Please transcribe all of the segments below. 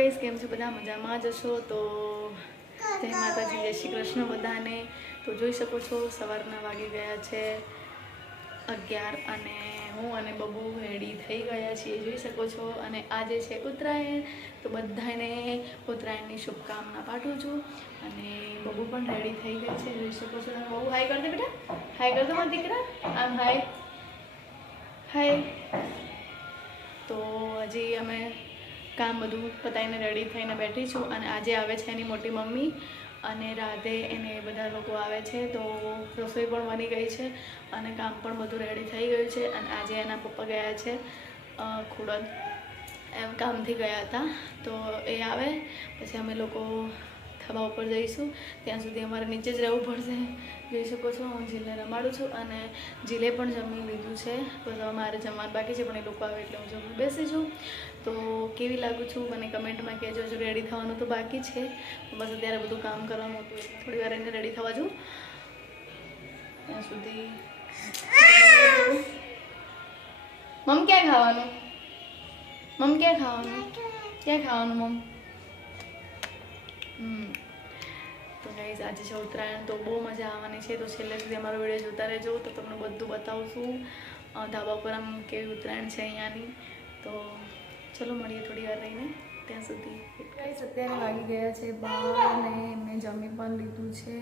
Guys, કેમ છો બધા? મજામાં જ હશો તો જય માતાજી, જય શ્રી કૃષ્ણ બધાને. તો જોઈ શકો છો સવારના વાગી ગયા છે 11 અને હું અને બબુ રેડી થઈ ગયા છીએ, જોઈ શકો છો. અને આજે છે ઉત્તરાયણ, તો બધાને ઉત્તરાયણની શુભકામના પાઠવું છું. અને બબુ પણ રેડી થઈ ગઈ છે, જોઈ શકો છો. તમે બબુ હાય કરી દે બેટા, હાય કરી દો મારા દીકરા, આમ હાય હાય. તો હજી અમે કામ બધું પતાવીને રેડી થઈને બેઠી છું. અને આજે આવે છે એની મોટી મમ્મી અને રાધે, એને બધા લોકો આવે છે. તો રસોઈ પણ બની ગઈ છે અને કામ પણ બધું રેડી થઈ ગયું છે. અને આજે એના પપ્પા ગયા છે ખોડલ, એમ કામથી ગયા હતા. તો એ આવે પછી અમે લોકો ધાબા ઉપર જઈશું. ત્યાં સુધી અમારે નીચે જ રહેવું પડશે. જોઈ શકો છો હું જીલને રમાડું છું અને જીલે પણ જમી લીધું છે. બસ મારે જમવાનું બાકી છે, પણ એ લોકો આવે એટલે હું જમવા બેસી છું. તો કેવી લાગુ છું મને કમેન્ટમાં કહેજો. જો રેડી થવાનું તો બાકી છે, બસ અત્યારે બધું કામ કરવાનું હતું એટલે થોડી વાર એને રેડી થવા જવું. ત્યાં સુધી મમ ક્યાં ખાવાનું, મમ ક્યાં ખાવાનું, ક્યાં ખાવાનું મમ? તો ગાઈઝ આજે છે ઉત્તરાયણ, તો બહુ મજા આવવાની છે. તો છેલ્લે સુધી અમારો વિડીયો જોતા રહેજો, તો તમને બધું બતાવશું ધાબા ઉપર આમ કેવી ઉત્તરાયણ છે અહીંયાની. તો ચલો મળીએ થોડી વાર રહીને, ત્યાં સુધી. ગાઈઝ અત્યારે વાગી ગયા છે 12 અને મેં જમી પણ લીધું છે.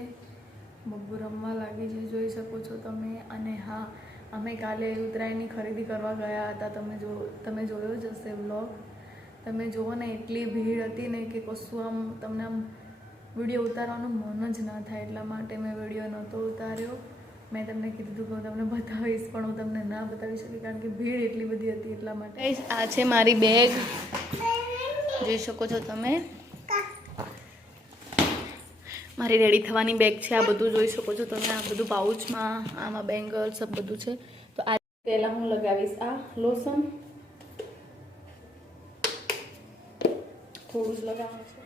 બબ્બુ રમવા લાગી છે, જોઈ શકો છો તમે. અને હા, અમે કાલે ઉત્તરાયણની ખરીદી કરવા ગયા હતા. તમે જોયો જ હશે વ્લોગ. તમે જુઓ ને, એટલી ભીડ હતી ને કે કશું આમ તમને આમ વિડીયો ઉતારવાનું મન જ ના થાય. એટલા માટે મેં વિડીયો નહોતો ઉતાર્યો. મેં તમને કીધું કે હું તમને બતાવીશ, પણ હું તમને ના બતાવી શકી કારણ કે ભીડ એટલી બધી હતી. એટલા માટે આ છે મારી બેગ, જોઈ શકો છો તમે. મારી રેડી થવાની બેગ છે. આ બધું જોઈ શકો છો તમે. આ બધું પાઉચમાં, આમાં બેંગલ્સ બધું છે. તો આ પહેલાં હું લગાવીશ આ લોશન, થોડું જ લગાવવાનું છે.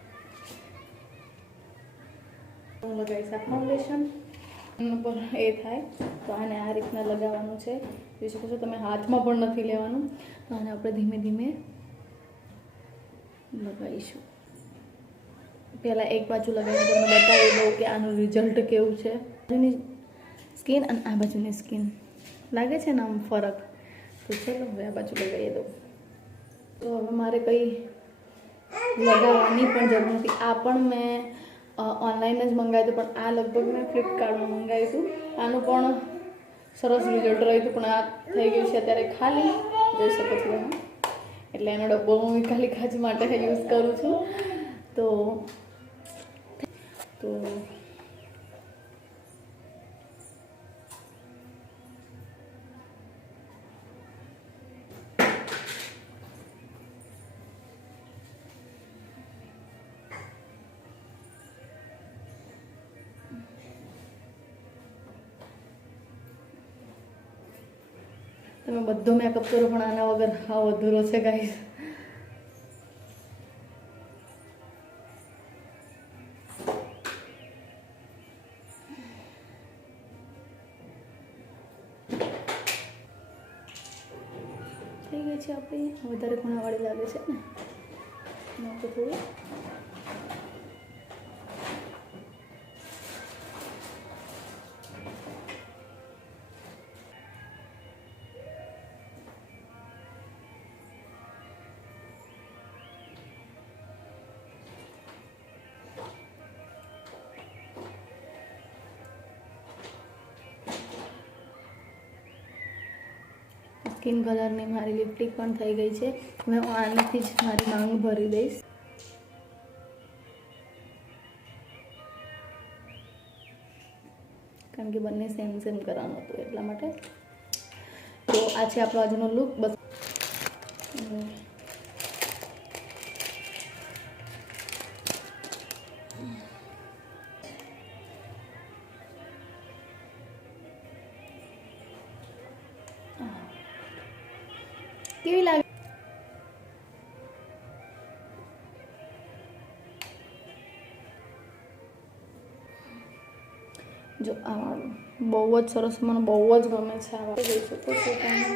હું લગાવીશ આ ફાઉન્ડેશન ઉપર એ થાય. તો આને આ રીતના લગાવવાનું છે, જોઈ શકો છો તમે. હાથમાં પણ નથી લેવાનું. તો આને આપણે ધીમે ધીમે લગાવીશું. પહેલાં એક બાજુ લગાવીને તમને બતાવી દઉં કે આનું રિઝલ્ટ કેવું છે. બાજુની સ્કિન અને આ બાજુની સ્કિન લાગે છે ને આમ ફરક. તો ચલો હવે આ બાજુ લગાવી દઉં. તો હવે મારે કંઈ લગાવવાની પણ જરૂર નથી. આ પણ મેં ઓનલાઈન જ મંગાવ્યું હતું, પણ આ લગભગ મેં ફ્લિપકાર્ટમાં મંગાવ્યું હતું. આનું પણ સરસ રિઝલ્ટ રહ્યું હતું, પણ આ થઈ ગયું છે અત્યારે ખાલી, જોઈ શકો છો તમે. એટલે એનો ડબ્બો હું ખાલી કાચ માટે યુઝ કરું છું. તો તમે બધો મેકઅપ કરો પણ આના વગર હાવ અધૂરો છે ગાઈસ. થઈ ગઈ છે આપણી. વધારે ખૂણાવાળી લાગે છે ને, તો થોડું સ્કિન કલરની મારી લિપસ્ટિક પણ થઈ ગઈ છે. હવે હું આનાથી જ મારી માંગ ભરી દઈશ. કારણ કે બંને સેમ સેમ કરવાનું હતું એટલા માટે. તો આ છે આપણો આજનો લુક. બસ કેવી લાગે? જો આ વાળું બહુ જ સરસ, મને બહુ જ ગમે છે આ વાળું. જોઈ શકો છો તમે.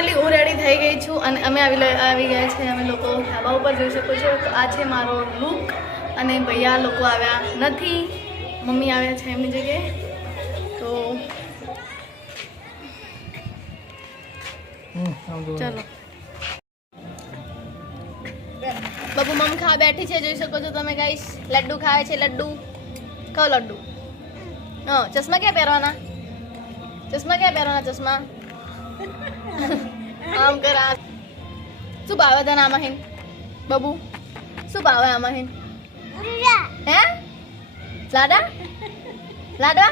ફાઇનલી હું રેડી થઈ ગઈ છું અને અમે આવી ગયા છે અમે લોકો ધાબા ઉપર જોઈ શકો છો. તો આ છે મારો લુક અને ભૈયા લોકો આવ્યા નથી, મમ્મી આવ્યા છે એમની જગ્યાએ. તો ચલો બબુ મમ ખા બેઠી છે, જોઈ શકો છો તમે ગાઈસ. લડ્ડુ ખાવે છે, લડ્ડુ ખાઓ લડ્ડુ. હા, ચશ્મા ક્યાં પહેરવાના? ચશ્મા ક્યાં પહેરવાના? ચશ્મા આમ કર. શું ભાવે તને આમાં હિન બબુ? શું ભાવે આમાં હિન? હે લાડા લાડા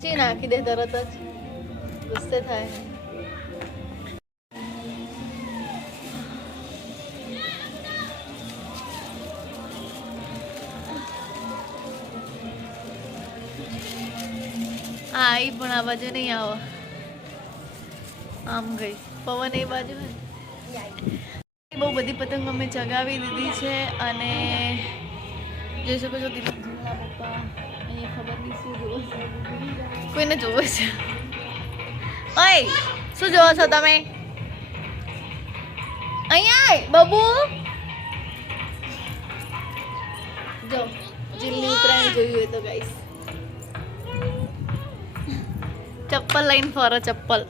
ચી નાખી દે તરત જ, ગુસ્સે થાય. હા એ પણ આ બાજુ નહીં આવો, આમ ગઈ પવન એ બાજુ. બહુ બધી પતંગ અમે ચગાવી દીધી છે અને જોઈ શકો છો ધીમા પપ્પા અહીંયા ખબર નહીં શું જોવો છે, કોઈને જોવે છે. ઓય શું જોવો છો તમે? અહીંયા બબુ જો જીલની ઉત્તરાયણ જોયું હોય તો ગાઈસ. ચપ્પલ લઈને ફરો, ચપ્પલ.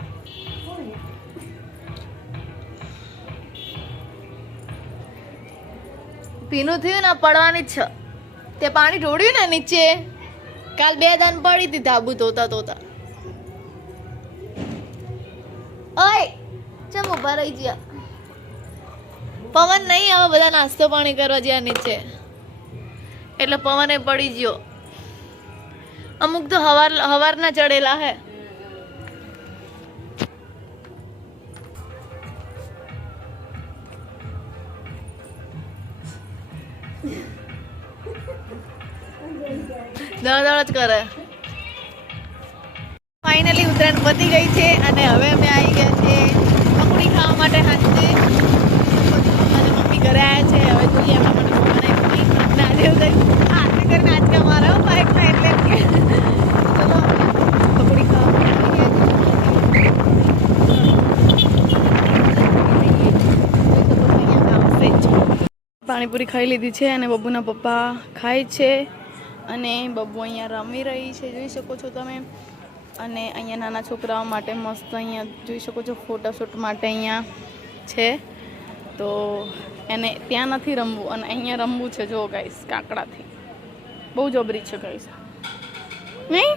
ભીનું થયું ને પડવાની જ છે. તે પાણી ઢોળ્યું ને નીચે, કાલ 2 દાન પડી હતી ધાબુ ધોતા ધોતા. ઓય ચમ ઉભા રહી ગયા? પવન નહીં આવે, બધા નાસ્તો પાણી કરવા જ્યાં નીચે એટલે પવન એ પડી ગયો. અમુક તો હવારના ચડેલા હે. દળ જ કરે. ફાઇનલી ઉત્તરાયણ પતી ગઈ છે અને હવે અમે આવી ગયા છે પકોડી ખાવા માટે. હાથે અને મમ્મી ઘરે આવ્યા છે. હવે જોઈએ એમના માટે બનાવી નાજે હાથે કરીને આજકા મારા બાઇકમાં એટલે ચલો પકોડી ખાવા પાણીપુરી ખાઈ લીધી છે અને બબુના પપ્પા ખાય છે અને બબુ અહીંયા રમી રહી છે, જોઈ શકો છો તમે. અને અહીંયા નાના છોકરાઓ માટે મસ્ત અહીંયા જોઈ શકો છો ફોટોશૂટ માટે અહીંયા છે. તો એને ત્યાં નથી રમવું અને અહીંયા રમવું છે. જો ગાઈસ કાંકડાથી બહુ જબરી છે ગાઈસ, નહીં?